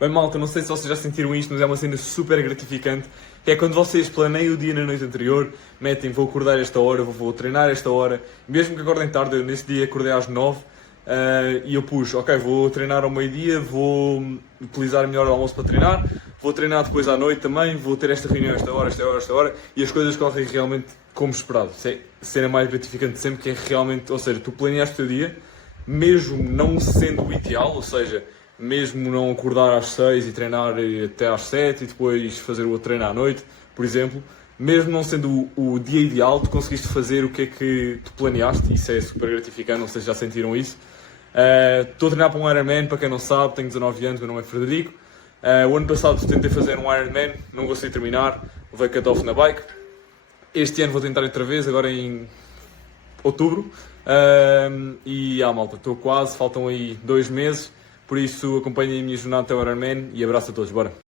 Bem, malta, não sei se vocês já sentiram isto, mas é uma cena super gratificante, que é quando vocês planeiam o dia na noite anterior, metem, vou acordar esta hora, vou treinar esta hora, mesmo que acordem tarde, eu nesse dia acordei às 9, e eu pus, ok, vou treinar ao meio-dia, vou utilizar a minha hora de almoço para treinar, vou treinar depois à noite também, vou ter esta reunião esta hora, esta hora, esta hora, e as coisas correm realmente como esperado. Isso é a cena mais gratificante sempre, que é realmente, ou seja, tu planeaste o teu dia, mesmo não sendo o ideal, ou seja, mesmo não acordar às 6 e treinar até às 7 e depois fazer o outro treino à noite, por exemplo, mesmo não sendo o dia ideal, tu conseguiste fazer o que é que tu planeaste, isso é super gratificante, não sei se já sentiram isso. Estou a treinar para um Ironman, para quem não sabe, tenho 19 anos, meu nome é Frederico. O ano passado tentei fazer um Ironman, não consegui terminar, levei cut-off na bike. Este ano vou tentar outra vez, agora em outubro. Malta, estou quase, faltam aí 2 meses, por isso acompanhem a minha jornada até o Ironman e abraço a todos, bora!